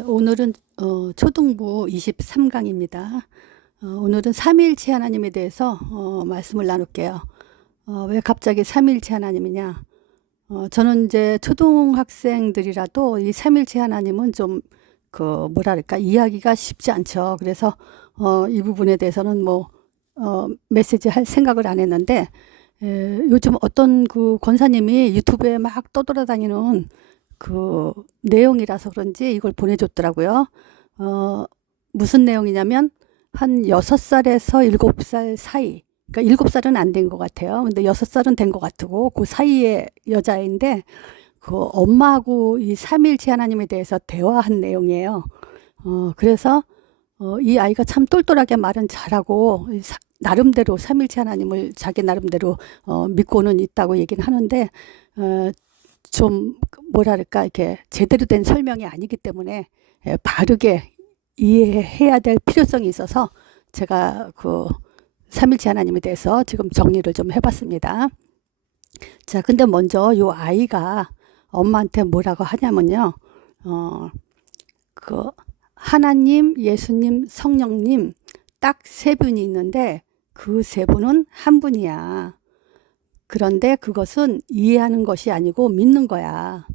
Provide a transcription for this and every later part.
오늘은 초등부 23강입니다. 오늘은 삼위일체 하나님에 대해서 말씀을 나눌게요. 왜 갑자기 삼위일체 하나님이냐? 저는 이제 초등학생들이라도 이 삼위일체 하나님은 좀 뭐랄까 이해하기가 쉽지 않죠. 그래서 이 부분에 대해서는 메시지 할 생각을 안 했는데, 요즘 어떤 그 권사님이 유튜브에 막 떠돌아다니는 그 내용이라서 그런지 이걸 보내줬더라고요. 무슨 내용이냐면 한 6살에서 7살 사이, 그러니까 7살은 안 된 것 같아요. 근데 6살은 된 것 같고 그 사이의 여자인데 그 엄마하고 이 삼위일체 하나님에 대해서 대화한 내용이에요. 그래서 이 아이가 참 똘똘하게 말은 잘하고 나름대로 삼위일체 하나님을 자기 나름대로 믿고는 있다고 얘기는 하는데, 좀 뭐랄까 이렇게 제대로 된 설명이 아니기 때문에 바르게 이해해야 될 필요성이 있어서 제가 그 삼위일체 하나님에 대해서 지금 정리를 좀 해봤습니다. 자, 근데 먼저 요 아이가 엄마한테 뭐라고 하냐면요, 그 하나님, 예수님, 성령님 딱 세 분이 있는데 그 세 분은 한 분이야. 그런데 그것은 이해하는 것이 아니고 믿는 거야.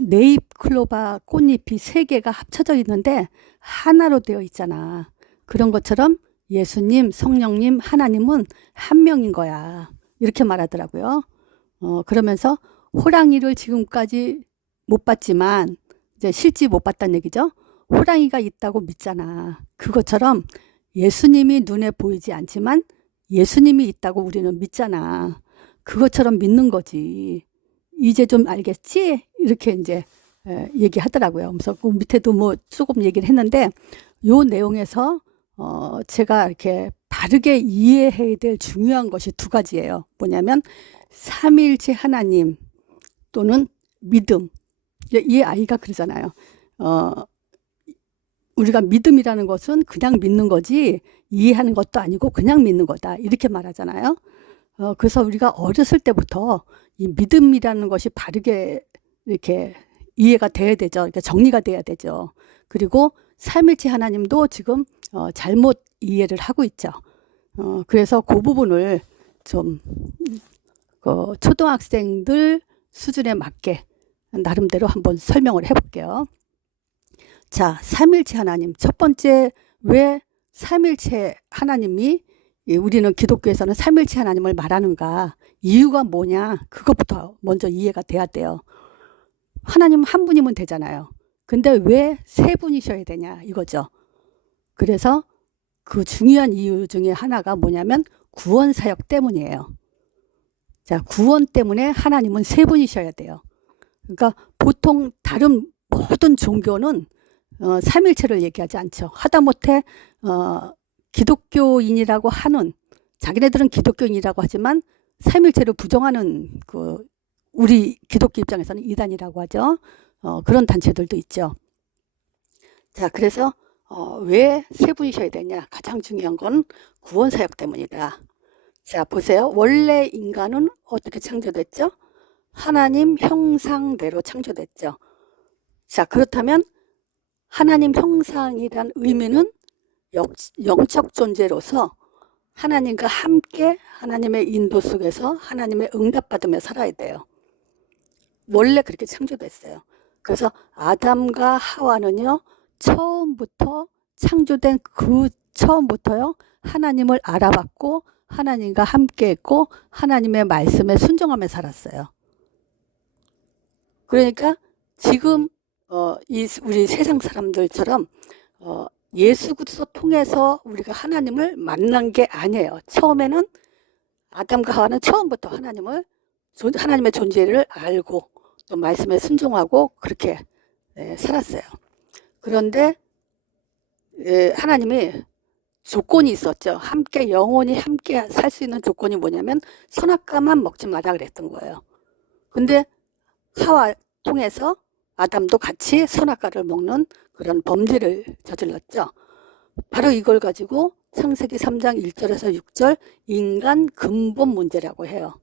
네잎 클로바 꽃잎이 세 개가 합쳐져 있는데 하나로 되어 있잖아. 그런 것처럼 예수님, 성령님, 하나님은 한 명인 거야. 이렇게 말하더라고요. 그러면서 호랑이를 지금까지 못 봤지만 이제 실제 못 봤다는 얘기죠. 호랑이가 있다고 믿잖아. 그것처럼 예수님이 눈에 보이지 않지만 예수님이 있다고 우리는 믿잖아. 그것처럼 믿는 거지. 이제 좀 알겠지? 이렇게 이제 얘기하더라고요. 그래서 그 밑에도 조금 얘기를 했는데, 요 내용에서 제가 이렇게 바르게 이해해야 될 중요한 것이 두 가지예요. 뭐냐면 삼위일체 하나님 또는 믿음. 이 아이가 그러잖아요. 우리가 믿음이라는 것은 그냥 믿는 거지 이해하는 것도 아니고 그냥 믿는 거다, 이렇게 말하잖아요. 그래서 우리가 어렸을 때부터 이 믿음이라는 것이 바르게 이렇게 이해가 돼야 되죠. 그러니까 정리가 돼야 되죠. 그리고 삼위일체 하나님도 지금 잘못 이해를 하고 있죠. 그래서 그 부분을 좀 초등학생들 수준에 맞게 나름대로 한번 설명을 해볼게요. 자, 삼위일체 하나님. 첫 번째, 왜 삼위일체 하나님이, 우리는 기독교에서는 삼위일체 하나님을 말하는가, 이유가 뭐냐, 그것부터 먼저 이해가 돼야 돼요. 하나님 한 분이면 되잖아요. 근데 왜 세 분이셔야 되냐, 이거죠. 그래서 그 중요한 이유 중에 하나가 뭐냐면 구원 사역 때문이에요. 자, 구원 때문에 하나님은 세 분이셔야 돼요. 그러니까 보통 다른 모든 종교는 삼위일체를 얘기하지 않죠. 하다못해 기독교인이라고 하는, 자기네들은 기독교인이라고 하지만 삼위일체를 부정하는 우리 기독교 입장에서는 이단이라고 하죠. 그런 단체들도 있죠. 자, 그래서 왜 세 분이셔야 되냐? 가장 중요한 건 구원 사역 때문이다. 자, 보세요. 원래 인간은 어떻게 창조됐죠? 하나님 형상대로 창조됐죠. 자, 그렇다면 하나님 형상이란 의미는 영적 존재로서 하나님과 함께 하나님의 인도 속에서 하나님의 응답받으며 살아야 돼요. 원래 그렇게 창조됐어요. 그래서 아담과 하와는요, 처음부터 창조된 그 처음부터요, 하나님을 알아봤고 하나님과 함께 했고 하나님의 말씀에 순종하며 살았어요. 그러니까 지금 우리 세상 사람들처럼 예수 그리스도 통해서 우리가 하나님을 만난 게 아니에요. 처음에는 아담과 하와는 처음부터 하나님의 존재를 알고 또 말씀에 순종하고 그렇게 살았어요. 그런데 하나님이 조건이 있었죠. 영원히 함께 살 수 있는 조건이 뭐냐면 선악과만 먹지 마라 그랬던 거예요. 근데 하와 통해서 아담도 같이 선악과를 먹는 그런 범죄를 저질렀죠. 바로 이걸 가지고 창세기 3장 1절에서 6절 인간 근본 문제라고 해요.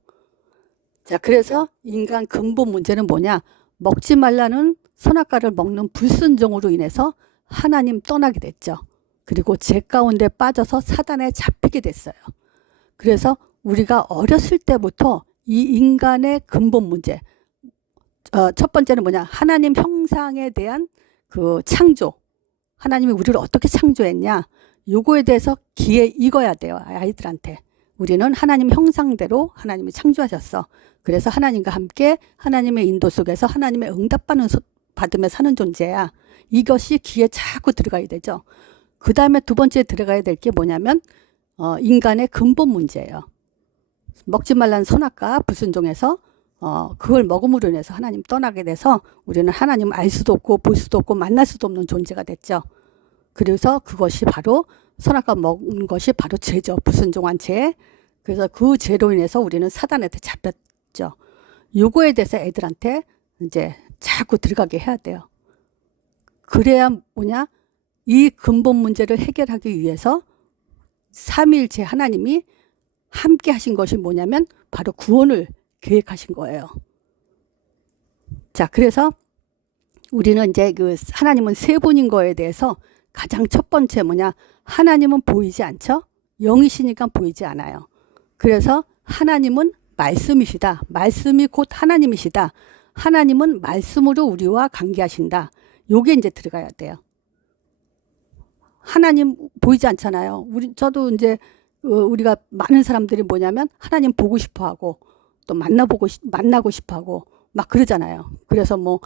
자, 그래서 인간 근본 문제는 뭐냐? 먹지 말라는 선악과를 먹는 불순종으로 인해서 하나님 떠나게 됐죠. 그리고 죄 가운데 빠져서 사단에 잡히게 됐어요. 그래서 우리가 어렸을 때부터 이 인간의 근본 문제, 첫 번째는 뭐냐? 하나님 형상에 대한 그 창조. 하나님이 우리를 어떻게 창조했냐? 요거에 대해서 귀에 익어야 돼요. 아이들한테. 우리는 하나님 형상대로 하나님이 창조하셨어. 그래서 하나님과 함께 하나님의 인도 속에서 하나님의 받으며 사는 존재야. 이것이 귀에 자꾸 들어가야 되죠. 그 다음에 두 번째 들어가야 될 게 뭐냐면 인간의 근본 문제예요. 먹지 말라는 선악과 불순종에서 그걸 먹음으로 인해서 하나님 떠나게 돼서 우리는 하나님 알 수도 없고 볼 수도 없고 만날 수도 없는 존재가 됐죠. 그래서 그것이 바로 선악과 먹은 것이 바로 죄죠. 불순종한 죄. 그래서 그 죄로 인해서 우리는 사단한테 잡혔죠. 요거에 대해서 애들한테 이제 자꾸 들어가게 해야 돼요. 그래야 뭐냐? 이 근본 문제를 해결하기 위해서 삼위일체 하나님이 함께 하신 것이 뭐냐면 바로 구원을 계획하신 거예요. 자, 그래서 우리는 이제 그 하나님은 세 분인 거에 대해서 가장 첫 번째 뭐냐? 하나님은 보이지 않죠? 영이시니까 보이지 않아요. 그래서 하나님은 말씀이시다. 말씀이 곧 하나님이시다. 하나님은 말씀으로 우리와 관계하신다. 요게 이제 들어가야 돼요. 하나님 보이지 않잖아요. 저도 이제 우리가 많은 사람들이 뭐냐면 하나님 보고 싶어 하고 또 만나고 싶어 하고 막 그러잖아요. 그래서 뭐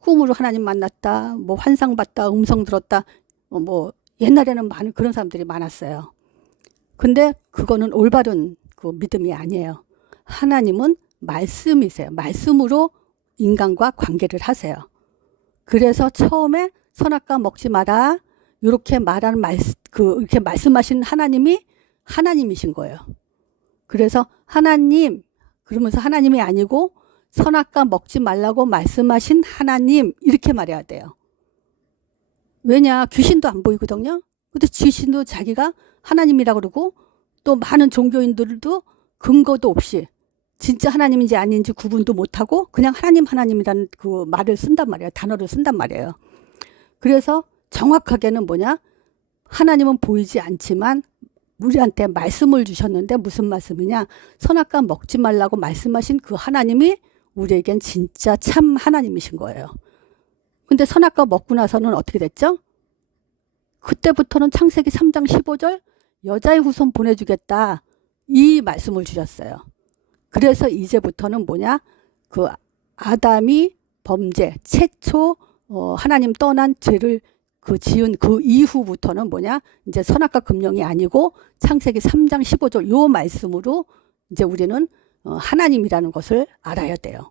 꿈으로 하나님 만났다, 뭐 환상 봤다, 음성 들었다, 뭐 옛날에는 많은 그런 사람들이 많았어요. 근데 그거는 올바른 그 믿음이 아니에요. 하나님은 말씀이세요. 말씀으로 인간과 관계를 하세요. 그래서 처음에 선악과 먹지 마라 이렇게 말하는 이렇게 말씀하신 하나님이 하나님이신 거예요. 그래서 하나님 그러면서 하나님이 아니고 선악과 먹지 말라고 말씀하신 하나님 이렇게 말해야 돼요. 왜냐? 귀신도 안 보이거든요. 근데 귀신도 자기가 하나님이라고 그러고 또 많은 종교인들도 근거도 없이 진짜 하나님인지 아닌지 구분도 못하고 그냥 하나님이라는 그 말을 쓴단 말이에요. 단어를 쓴단 말이에요. 그래서 정확하게는 뭐냐? 하나님은 보이지 않지만 우리한테 말씀을 주셨는데 무슨 말씀이냐? 선악과 먹지 말라고 말씀하신 그 하나님이 우리에겐 진짜 참 하나님이신 거예요. 근데 선악과 먹고 나서는 어떻게 됐죠? 그때부터는 창세기 3장 15절 여자의 후손 보내주겠다 이 말씀을 주셨어요. 그래서 이제부터는 뭐냐? 그 아담이 범죄 최초 하나님 떠난 죄를 지은 그 이후부터는 뭐냐? 이제 선악과 금령이 아니고 창세기 3장 15절 요 말씀으로 이제 우리는 하나님이라는 것을 알아야 돼요.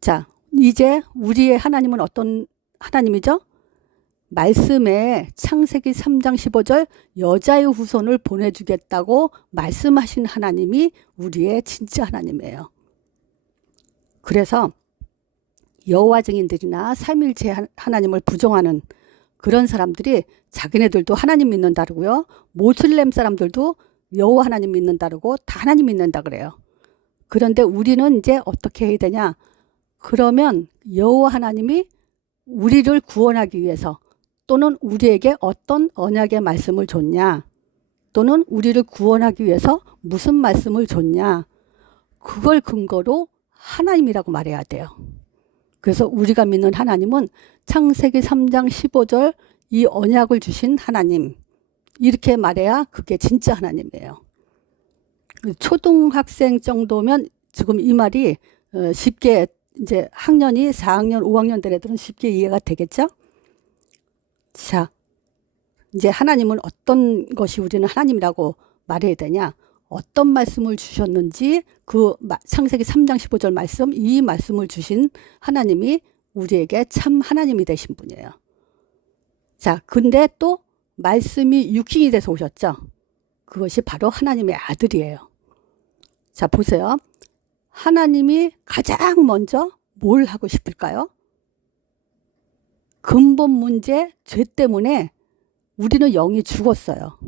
자, 이제 우리의 하나님은 어떤 하나님이죠? 말씀에 창세기 3장 15절 여자의 후손을 보내주겠다고 말씀하신 하나님이 우리의 진짜 하나님이에요. 그래서 여호와 증인들이나 삼위일체 하나님을 부정하는 그런 사람들이 자기네들도 하나님 믿는다고요. 모슬렘 사람들도 여호와 하나님 믿는다고 다 하나님 믿는다 그래요. 그런데 우리는 이제 어떻게 해야 되냐? 그러면 여호와 하나님이 우리를 구원하기 위해서 또는 우리에게 어떤 언약의 말씀을 줬냐? 또는 우리를 구원하기 위해서 무슨 말씀을 줬냐? 그걸 근거로 하나님이라고 말해야 돼요. 그래서 우리가 믿는 하나님은 창세기 3장 15절 이 언약을 주신 하나님 이렇게 말해야 그게 진짜 하나님이에요. 초등학생 정도면 지금 이 말이 쉽게 이제 학년이 4학년, 5학년 된 애들은 쉽게 이해가 되겠죠? 자, 이제 하나님은 어떤 것이 우리는 하나님이라고 말해야 되냐? 어떤 말씀을 주셨는지 그 창세기 3장 15절 말씀 이 말씀을 주신 하나님이 우리에게 참 하나님이 되신 분이에요. 자, 근데 또 말씀이 육신이 돼서 오셨죠. 그것이 바로 하나님의 아들이에요. 자, 보세요. 하나님이 가장 먼저 뭘 하고 싶을까요? 근본 문제, 죄 때문에 우리는 영이 죽었어요.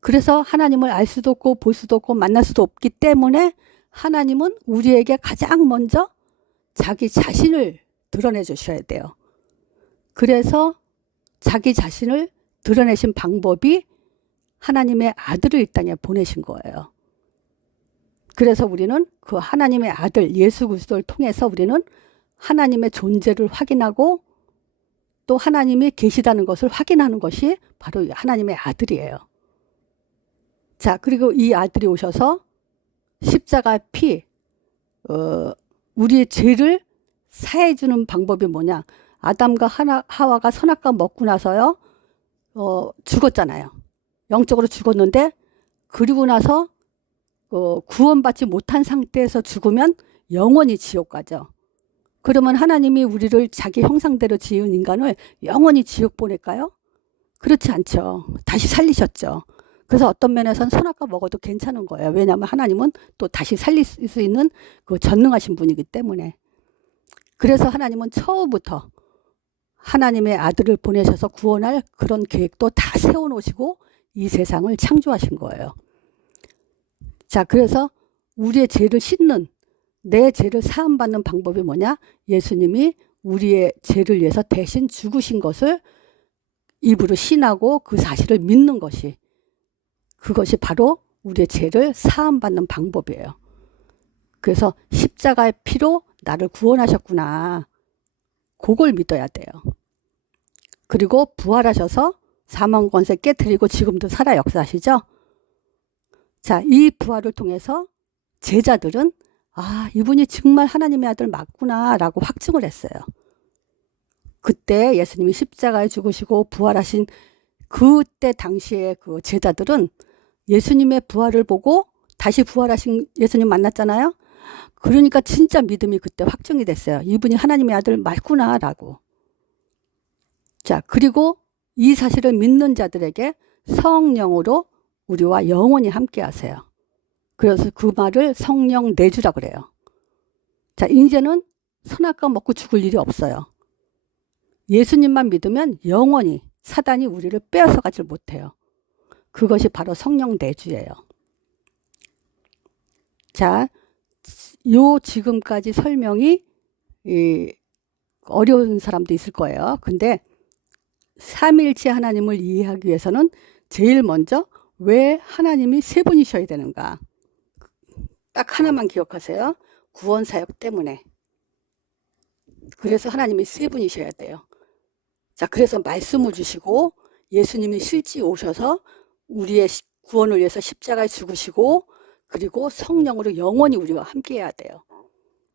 그래서 하나님을 알 수도 없고 볼 수도 없고 만날 수도 없기 때문에 하나님은 우리에게 가장 먼저 자기 자신을 드러내 주셔야 돼요. 그래서 자기 자신을 드러내신 방법이 하나님의 아들을 이 땅에 보내신 거예요. 그래서 우리는 그 하나님의 아들 예수 그리스도를 통해서 우리는 하나님의 존재를 확인하고 또 하나님이 계시다는 것을 확인하는 것이 바로 하나님의 아들이에요. 자, 그리고 이 아들이 오셔서 십자가 피, 우리의 죄를 사해 주는 방법이 뭐냐? 아담과 하와가 선악과 먹고 나서요, 죽었잖아요. 영적으로 죽었는데, 그리고 나서 구원받지 못한 상태에서 죽으면 영원히 지옥 가죠. 그러면 하나님이 우리를 자기 형상대로 지은 인간을 영원히 지옥 보낼까요? 그렇지 않죠. 다시 살리셨죠. 그래서 어떤 면에서는 선악과 먹어도 괜찮은 거예요. 왜냐하면 하나님은 또 다시 살릴 수 있는 그 전능하신 분이기 때문에. 그래서 하나님은 처음부터 하나님의 아들을 보내셔서 구원할 그런 계획도 다 세워놓으시고 이 세상을 창조하신 거예요. 자, 그래서 우리의 죄를 씻는, 내 죄를 사함받는 방법이 뭐냐? 예수님이 우리의 죄를 위해서 대신 죽으신 것을 입으로 신하고 그 사실을 믿는 것이, 그것이 바로 우리의 죄를 사함받는 방법이에요. 그래서 십자가의 피로 나를 구원하셨구나. 그걸 믿어야 돼요. 그리고 부활하셔서 사망 권세 깨트리고 지금도 살아 역사하시죠? 자, 이 부활을 통해서 제자들은 아, 이분이 정말 하나님의 아들 맞구나 라고 확증을 했어요. 그때 예수님이 십자가에 죽으시고 부활하신 그때 당시에 그 제자들은 예수님의 부활을 보고 다시 부활하신 예수님 만났잖아요. 그러니까 진짜 믿음이 그때 확정이 됐어요. 이분이 하나님의 아들 맞구나 라고. 자, 그리고 이 사실을 믿는 자들에게 성령으로 우리와 영원히 함께 하세요. 그래서 그 말을 성령 내주라 그래요. 자, 이제는 선악과 먹고 죽을 일이 없어요. 예수님만 믿으면 영원히 사단이 우리를 빼앗아 가질 못해요. 그것이 바로 성령 내주예요. 자, 요 지금까지 설명이 어려운 사람도 있을 거예요. 근데 삼위일체 하나님을 이해하기 위해서는 제일 먼저 왜 하나님이 세 분이셔야 되는가? 딱 하나만 기억하세요. 구원 사역 때문에. 그래서 하나님이 세 분이셔야 돼요. 자, 그래서 말씀을 주시고 예수님이 실제 오셔서 우리의 구원을 위해서 십자가에 죽으시고 그리고 성령으로 영원히 우리와 함께 해야 돼요.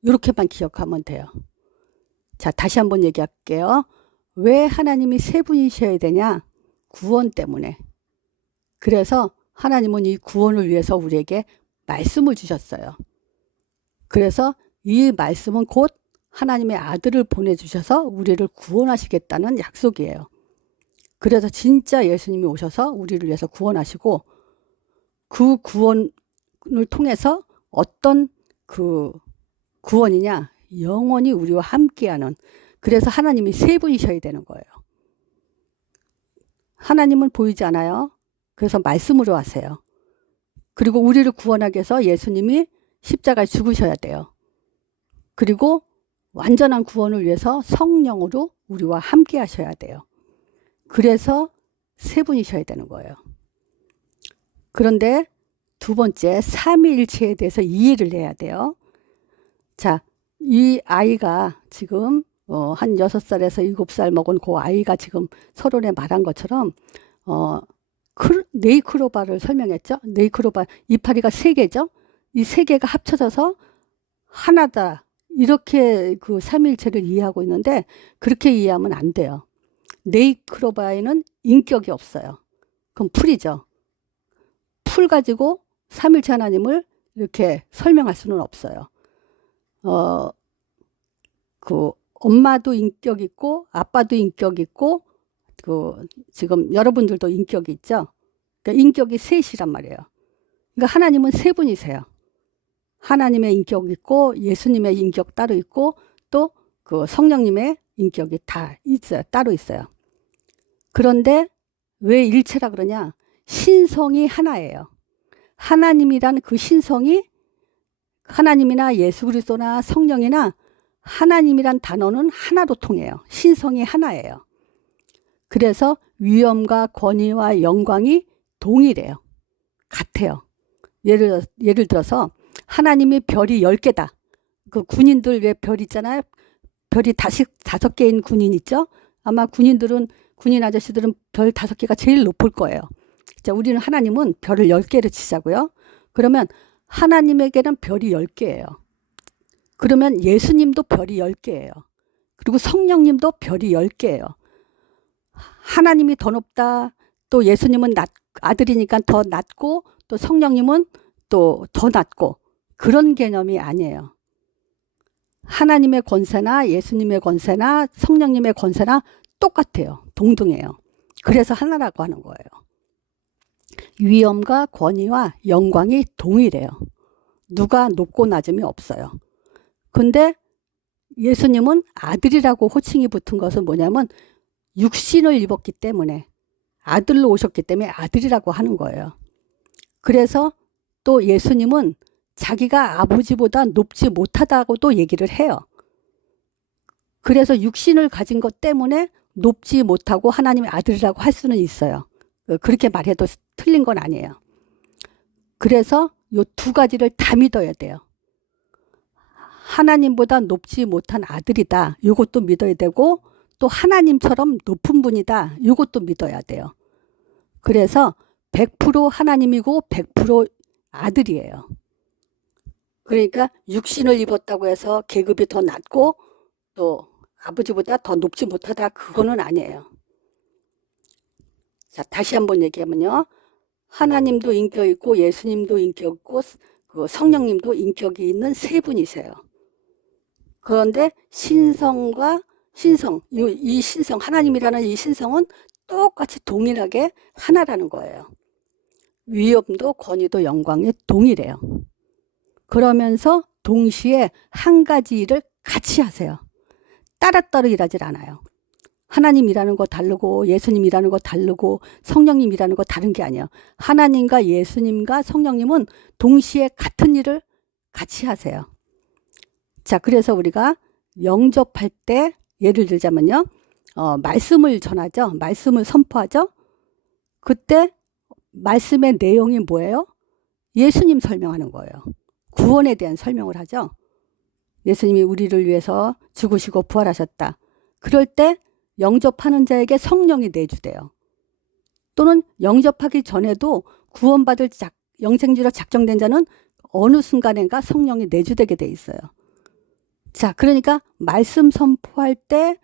이렇게만 기억하면 돼요. 자, 다시 한번 얘기할게요. 왜 하나님이 세 분이셔야 되냐? 구원 때문에. 그래서 하나님은 이 구원을 위해서 우리에게 말씀을 주셨어요. 그래서 이 말씀은 곧 하나님의 아들을 보내주셔서 우리를 구원하시겠다는 약속이에요. 그래서 진짜 예수님이 오셔서 우리를 위해서 구원하시고 그 구원을 통해서 어떤 그 구원이냐? 영원히 우리와 함께하는. 그래서 하나님이 세 분이셔야 되는 거예요. 하나님은 보이지 않아요. 그래서 말씀으로 하세요. 그리고 우리를 구원하기 위해서 예수님이 십자가에 죽으셔야 돼요. 그리고 완전한 구원을 위해서 성령으로 우리와 함께 하셔야 돼요. 그래서 세 분이셔야 되는 거예요. 그런데 두 번째, 삼위일체에 대해서 이해를 해야 돼요. 자, 이 아이가 지금 한 6살에서 7살 먹은 그 아이가 지금 서론에 말한 것처럼 네이크로바를 설명했죠. 네이크로바, 이파리가 세 개죠. 이 세 개가 합쳐져서 하나다. 이렇게 그 삼위일체를 이해하고 있는데 그렇게 이해하면 안 돼요. 네이크로바에는 인격이 없어요. 그럼 풀이죠. 풀 가지고 삼위일체 하나님을 이렇게 설명할 수는 없어요. 그 엄마도 인격 있고 아빠도 인격 있고 그 지금 여러분들도 인격이 있죠. 그러니까 인격이 셋이란 말이에요. 그러니까 하나님은 세 분이세요. 하나님의 인격이 있고 예수님의 인격 따로 있고 또 그 성령님의 인격이 다 있어요. 따로 있어요. 그런데 왜 일체라 그러냐? 신성이 하나예요. 하나님이란 그 신성이 하나님이나 예수 그리스도나 성령이나 하나님이란 단어는 하나로 통해요. 신성이 하나예요. 그래서 위엄과 권위와 영광이 동일해요. 같아요. 예를 들어서 하나님이 별이 10개다. 그 군인들 왜 별 있잖아요. 별이 5개인 군인 있죠. 아마 군인 아저씨들은 별 5개가 제일 높을 거예요. 자, 우리는 하나님은 별을 10개를 치자고요. 그러면 하나님에게는 별이 10개예요. 그러면 예수님도 별이 10개예요. 그리고 성령님도 별이 10개예요. 하나님이 더 높다. 또 예수님은 아들이니까 더 낮고, 또 성령님은 또 더 낮고, 그런 개념이 아니에요. 하나님의 권세나 예수님의 권세나 성령님의 권세나 똑같아요. 동등해요. 그래서 하나라고 하는 거예요. 위엄과 권위와 영광이 동일해요. 누가 높고 낮음이 없어요. 근데 예수님은 아들이라고 호칭이 붙은 것은 뭐냐면 육신을 입었기 때문에, 아들로 오셨기 때문에 아들이라고 하는 거예요. 그래서 또 예수님은 자기가 아버지보다 높지 못하다고도 얘기를 해요. 그래서 육신을 가진 것 때문에 높지 못하고 하나님의 아들이라고 할 수는 있어요. 그렇게 말해도 틀린 건 아니에요. 그래서 이 두 가지를 다 믿어야 돼요. 하나님보다 높지 못한 아들이다. 이것도 믿어야 되고, 또 하나님처럼 높은 분이다. 이것도 믿어야 돼요. 그래서 100% 하나님이고 100% 아들이에요. 그러니까 육신을 입었다고 해서 계급이 더 낮고 또 아버지보다 더 높지 못하다, 그거는 아니에요. 자, 다시 한번 얘기하면요. 하나님도 인격 있고 예수님도 인격 있고 그 성령님도 인격이 있는 세 분이세요. 그런데 신성과 신성, 이 신성, 하나님이라는 이 신성은 똑같이 동일하게 하나라는 거예요. 위엄도 권위도 영광이 동일해요. 그러면서 동시에 한 가지 일을 같이 하세요. 따로따로 일하질 않아요. 하나님 일하는 거 다르고 예수님 일하는 거 다르고 성령님 일하는 거 다른 게 아니에요. 하나님과 예수님과 성령님은 동시에 같은 일을 같이 하세요. 자, 그래서 우리가 영접할 때 예를 들자면요. 말씀을 전하죠. 말씀을 선포하죠. 그때 말씀의 내용이 뭐예요? 예수님 설명하는 거예요. 구원에 대한 설명을 하죠. 예수님이 우리를 위해서 죽으시고 부활하셨다. 그럴 때 영접하는 자에게 성령이 내주대요. 또는 영접하기 전에도 구원받을 영생지로 작정된 자는 어느 순간인가 성령이 내주되게 돼 있어요. 자, 그러니까 말씀 선포할 때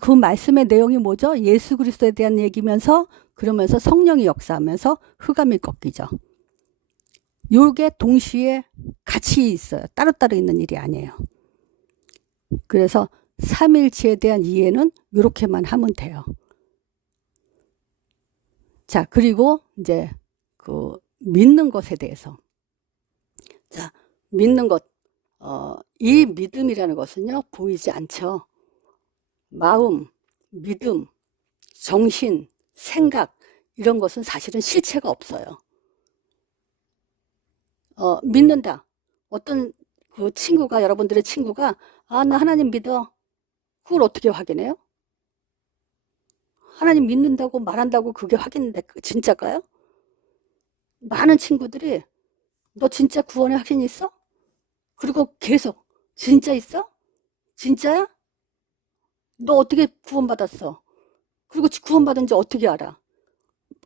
그 말씀의 내용이 뭐죠? 예수 그리스도에 대한 얘기면서, 그러면서 성령이 역사하면서 흑암이 꺾이죠. 요게 동시에 같이 있어요. 따로따로 있는 일이 아니에요. 그래서 삼일체에 대한 이해는 이렇게만 하면 돼요. 자, 그리고 이제 그 믿는 것에 대해서. 자, 믿는 것. 이 믿음이라는 것은요, 보이지 않죠. 마음, 믿음, 정신, 생각, 이런 것은 사실은 실체가 없어요. 믿는다. 어떤 그 친구가, 여러분들의 친구가, 나 하나님 믿어. 그걸 어떻게 확인해요? 하나님 믿는다고 말한다고 그게 확인돼? 진짜가요? 많은 친구들이 너 진짜 구원에 확신 있어? 그리고 계속 진짜 있어? 진짜야? 너 어떻게 구원받았어? 그리고 구원받은지 어떻게 알아?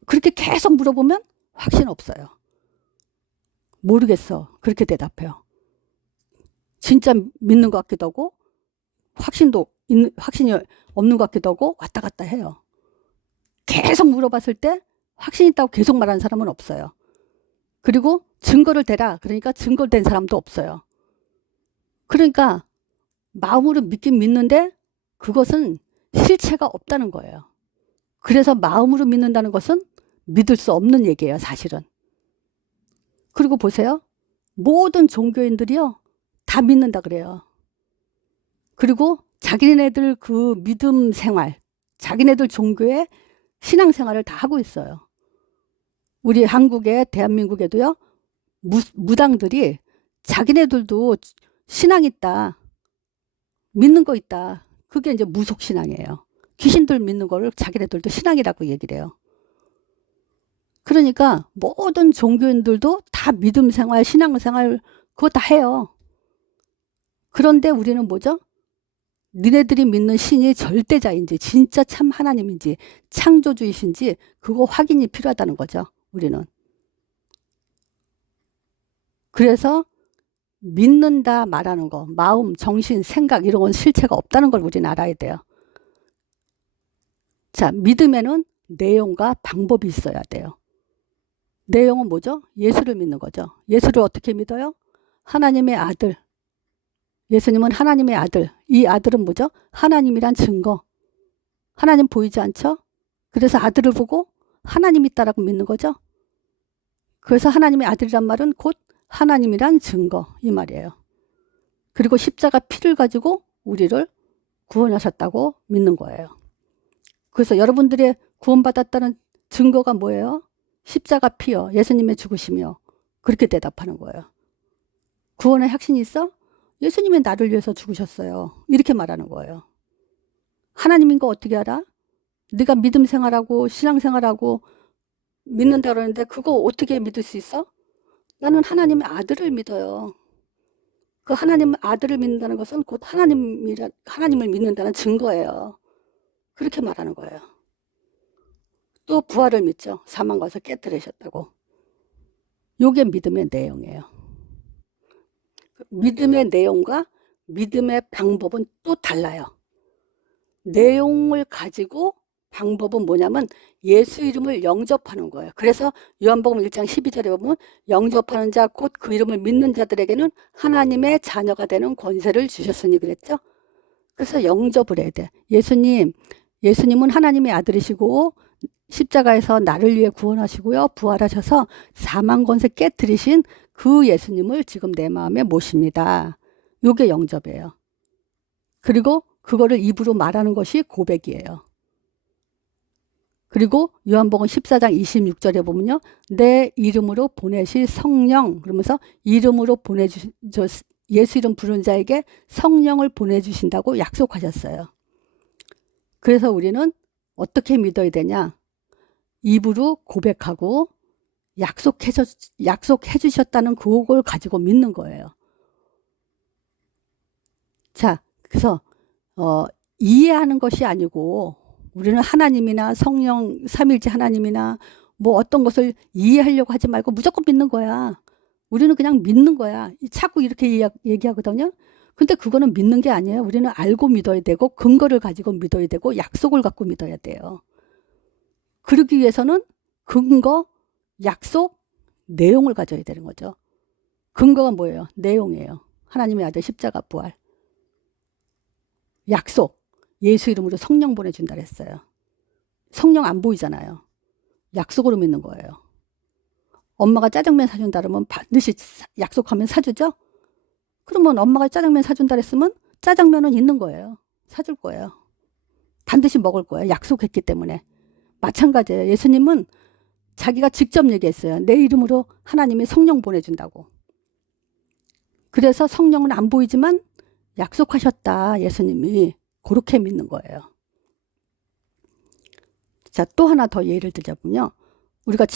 그렇게 계속 물어보면 확신 없어요. 모르겠어. 그렇게 대답해요. 진짜 믿는 것 같기도 하고 확신이 없는 것 같기도 하고 왔다 갔다 해요. 계속 물어봤을 때 확신 있다고 계속 말하는 사람은 없어요. 그리고 증거를 대라. 그러니까 증거된 사람도 없어요. 그러니까 마음으로 믿긴 믿는데 그것은 실체가 없다는 거예요. 그래서 마음으로 믿는다는 것은 믿을 수 없는 얘기예요, 사실은. 그리고 보세요. 모든 종교인들이요, 다 믿는다 그래요. 그리고 자기네들 그 믿음 생활, 자기네들 종교의 신앙생활을 다 하고 있어요. 우리 한국에, 대한민국에도요, 무당들이 자기네들도 신앙 있다. 믿는 거 있다. 그게 이제 무속신앙이에요. 귀신들 믿는 거를 자기네들도 신앙이라고 얘기를 해요. 그러니까 모든 종교인들도 다 믿음 생활, 신앙 생활 그거 다 해요. 그런데 우리는 뭐죠? 니네들이 믿는 신이 절대자인지 진짜 참 하나님인지 창조주이신지 그거 확인이 필요하다는 거죠. 우리는. 그래서 믿는다 말하는 거, 마음, 정신, 생각 이런 건 실체가 없다는 걸 우리는 알아야 돼요. 자, 믿음에는 내용과 방법이 있어야 돼요. 내용은 뭐죠? 예수를 믿는 거죠. 예수를 어떻게 믿어요? 하나님의 아들. 예수님은 하나님의 아들. 이 아들은 뭐죠? 하나님이란 증거. 하나님 보이지 않죠? 그래서 아들을 보고 하나님 있다라고 믿는 거죠. 그래서 하나님의 아들이란 말은 곧 하나님이란 증거 이 말이에요. 그리고 십자가 피를 가지고 우리를 구원하셨다고 믿는 거예요. 그래서 여러분들의 구원받았다는 증거가 뭐예요? 십자가 피요. 예수님의 죽으시며. 그렇게 대답하는 거예요. 구원의 확신이 있어? 예수님이 나를 위해서 죽으셨어요. 이렇게 말하는 거예요. 하나님인 거 어떻게 알아? 네가 믿음 생활하고 신앙 생활하고 믿는다 그러는데 그거 어떻게 믿을 수 있어? 나는 하나님의 아들을 믿어요. 그 하나님 아들을 믿는다는 것은 곧 하나님을 믿는다는 증거예요. 그렇게 말하는 거예요. 또 부활을 믿죠. 사망 것을 깨뜨리셨다고. 요게 믿음의 내용이에요. 믿음의 내용과 믿음의 방법은 또 달라요. 내용을 가지고 방법은 뭐냐면 예수 이름을 영접하는 거예요. 그래서 요한복음 1장 12절에 보면 영접하는 자 곧 그 이름을 믿는 자들에게는 하나님의 자녀가 되는 권세를 주셨으니 그랬죠. 그래서 영접을 해야 돼. 예수님은 하나님의 아들이시고 십자가에서 나를 위해 구원하시고요. 부활하셔서 사망 권세 깨뜨리신 그 예수님을 지금 내 마음에 모십니다. 요게 영접이에요. 그리고 그거를 입으로 말하는 것이 고백이에요. 그리고 요한복음 14장 26절에 보면요. 내 이름으로 보내실 성령 그러면서 이름으로 예수 이름 부른 자에게 성령을 보내주신다고 약속하셨어요. 그래서 우리는 어떻게 믿어야 되냐? 입으로 고백하고 약속해 주셨다는 그걸 가지고 믿는 거예요. 자, 그래서 이해하는 것이 아니고 우리는 하나님이나 성령 삼일째 하나님이나 뭐 어떤 것을 이해하려고 하지 말고 무조건 믿는 거야. 우리는 그냥 믿는 거야. 자꾸 이렇게 얘기하거든요. 근데 그거는 믿는 게 아니에요. 우리는 알고 믿어야 되고 근거를 가지고 믿어야 되고 약속을 갖고 믿어야 돼요. 그러기 위해서는 근거, 약속, 내용을 가져야 되는 거죠. 근거가 뭐예요? 내용이에요. 하나님의 아들 십자가 부활. 약속. 예수 이름으로 성령 보내준다 그랬어요. 성령 안 보이잖아요. 약속으로 믿는 거예요. 엄마가 짜장면 사준다 그러면 반드시 약속하면 사주죠? 그러면 엄마가 짜장면 사준다 그랬으면 짜장면은 있는 거예요. 사줄 거예요. 반드시 먹을 거예요. 약속했기 때문에. 마찬가지예요. 예수님은 자기가 직접 얘기했어요. 내 이름으로 하나님이 성령 보내준다고. 그래서 성령은 안 보이지만 약속하셨다. 예수님이. 그렇게 믿는 거예요. 자, 또 하나 더 예를 들자면요. 우리가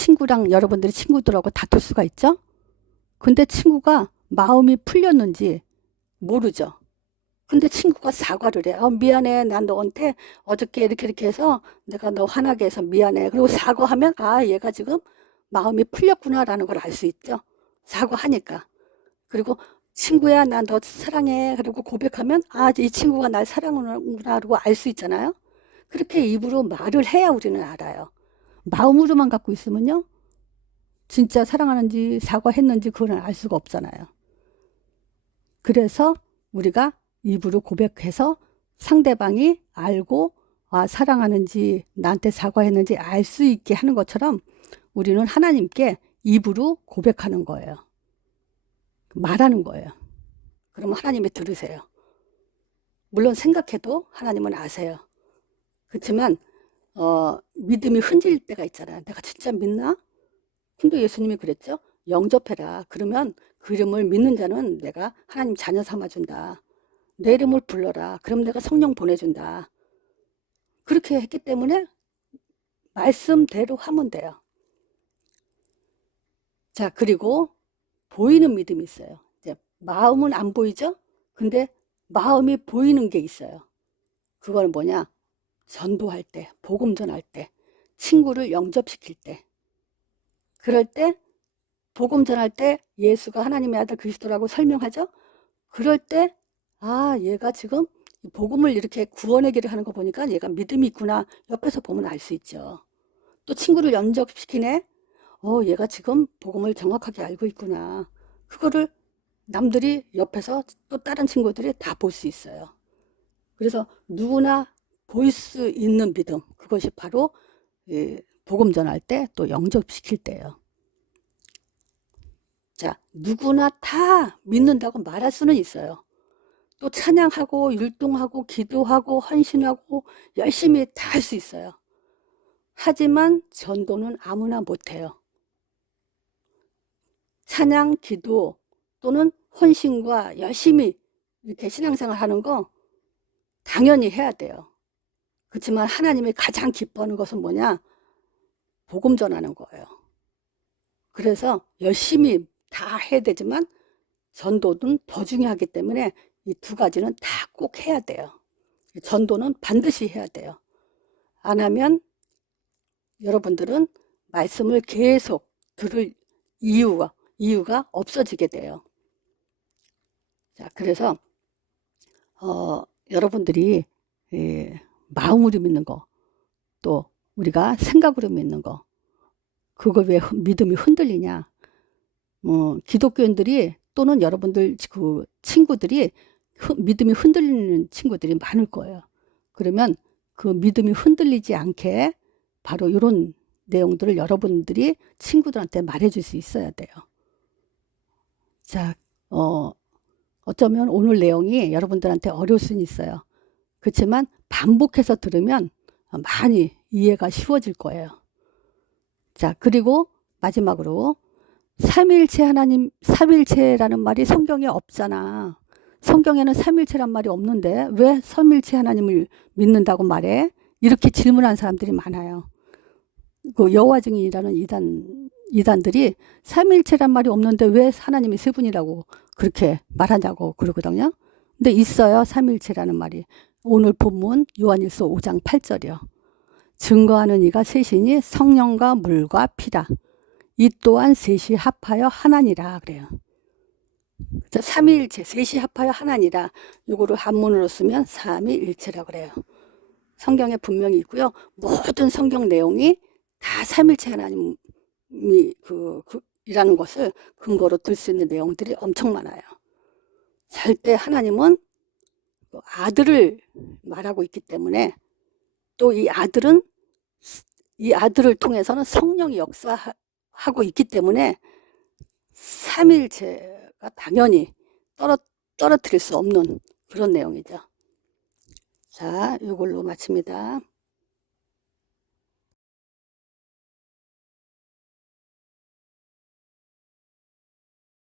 여러분들이 친구들하고 다툴 수가 있죠? 근데 친구가 마음이 풀렸는지 모르죠. 근데 친구가 사과를 해. 미안해. 난 너한테 어저께 이렇게 해서 내가 너 화나게 해서 미안해. 그리고 사과하면 얘가 지금 마음이 풀렸구나라는 걸 알 수 있죠. 사과하니까. 그리고 친구야, 난 너 사랑해. 그리고 고백하면 이 친구가 날 사랑하는구나라고 알 수 있잖아요. 그렇게 입으로 말을 해야 우리는 알아요. 마음으로만 갖고 있으면요. 진짜 사랑하는지 사과했는지 그걸 알 수가 없잖아요. 그래서 우리가 입으로 고백해서 상대방이 알고 사랑하는지 나한테 사과했는지 알 수 있게 하는 것처럼 우리는 하나님께 입으로 고백하는 거예요. 말하는 거예요. 그러면 하나님이 들으세요. 물론 생각해도 하나님은 아세요. 그렇지만 믿음이 흔들릴 때가 있잖아요. 내가 진짜 믿나? 근데 예수님이 그랬죠. 영접해라. 그러면 그 이름을 믿는 자는 내가 하나님 자녀 삼아준다. 내 이름을 불러라. 그럼 내가 성령 보내준다. 그렇게 했기 때문에 말씀대로 하면 돼요. 자, 그리고 보이는 믿음이 있어요. 이제 마음은 안 보이죠? 근데 마음이 보이는 게 있어요. 그건 뭐냐? 전도할 때, 복음 전할 때, 친구를 영접시킬 때. 그럴 때, 복음 전할 때 예수가 하나님의 아들 그리스도라고 설명하죠? 그럴 때, 아, 얘가 지금 복음을 이렇게 구원의 길을 하는 거 보니까 얘가 믿음이 있구나. 옆에서 보면 알 수 있죠. 또 친구를 영접시키네. 얘가 지금 복음을 정확하게 알고 있구나. 그거를 남들이 옆에서 또 다른 친구들이 다 볼 수 있어요. 그래서 누구나 볼 수 있는 믿음, 그것이 바로 복음 전할 때 또 영접시킬 때예요. 자, 누구나 다 믿는다고 말할 수는 있어요. 또 찬양하고 율동하고 기도하고 헌신하고 열심히 다 할 수 있어요. 하지만 전도는 아무나 못해요. 찬양, 기도 또는 헌신과 열심히 이렇게 신앙생활 하는 거 당연히 해야 돼요. 그렇지만 하나님이 가장 기뻐하는 것은 뭐냐? 복음 전하는 거예요. 그래서 열심히 다 해야 되지만 전도는 더 중요하기 때문에 이 두 가지는 다 꼭 해야 돼요. 전도는 반드시 해야 돼요. 안 하면 여러분들은 말씀을 계속 들을 이유가 없어지게 돼요. 자, 그래서 여러분들이 마음으로 믿는 거, 또 우리가 생각으로 믿는 거, 그거 왜 믿음이 흔들리냐? 기독교인들이 또는 여러분들 그 친구들이 믿음이 흔들리는 친구들이 많을 거예요. 그러면 그 믿음이 흔들리지 않게 바로 이런 내용들을 여러분들이 친구들한테 말해줄 수 있어야 돼요. 자, 어쩌면 오늘 내용이 여러분들한테 어려울 수는 있어요. 그렇지만 반복해서 들으면 많이 이해가 쉬워질 거예요. 자, 그리고 마지막으로 삼위일체 하나님, 삼위일체라는 말이 성경에 없잖아. 성경에는 삼위일체란 말이 없는데 왜 삼위일체 하나님을 믿는다고 말해? 이렇게 질문하는 사람들이 많아요. 그 여호와 증인이라는 이단들이 삼위일체란 말이 없는데 왜 하나님이 세 분이라고 그렇게 말하냐고 그러거든요. 근데 있어요, 삼위일체라는 말이. 오늘 본문 요한일서 5장 8절이요. 증거하는 이가 셋이니 성령과 물과 피다. 이 또한 셋이 합하여 하나니라 그래요. 삼위일체, 셋이 합하여 하나니라. 요거를 한문으로 쓰면 삼위일체라고 그래요. 성경에 분명히 있고요. 모든 성경 내용이 다 삼위일체 하나님이 이라는 것을 근거로 들 수 있는 내용들이 엄청 많아요. 절대 하나님은 아들을 말하고 있기 때문에 또 이 아들을 통해서는 성령이 역사하고 있기 때문에 삼위일체가 당연히 떨어뜨릴 수 없는 그런 내용이죠. 자, 이걸로 마칩니다.